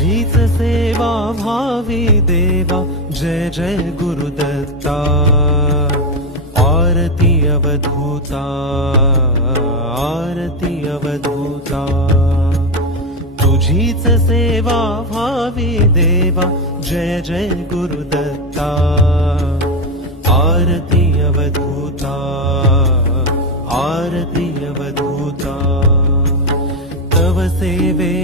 तुझीच सेवा भावी देवा जय जय गुरुदत्ता। आरती अवधूता आरती अवधूता। तुझीच सेवा भावी देवा जय जय गुरुदत्ता। आरती अवधूता आरती अवधूता। तव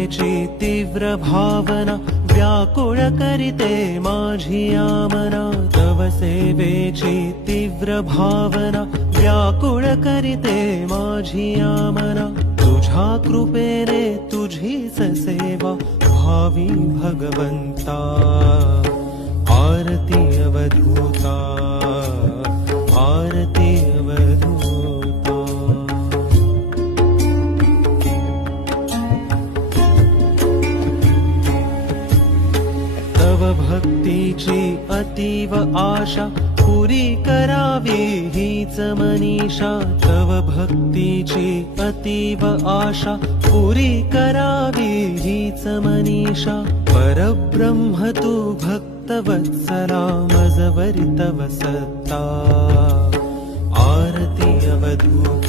सेवेची तीव्र भावना व्याकुळ करीते माझी आमना. तव सेवेची तीव्र भावना व्याकुळ करीते माझी आमना. तुझ्या कृपेने तुझीच सेवा भावी भगवंता. आरती अवधूता आरती भक्तीची अतीव आशा पुरी करावी हीच मनीषा. तव भक्तीची अतीव आशा पुरी करावी हीच मनीषा. परब्रह्म तू भक्तवत्सला मजवरी तव सत्ता आरती अवधूता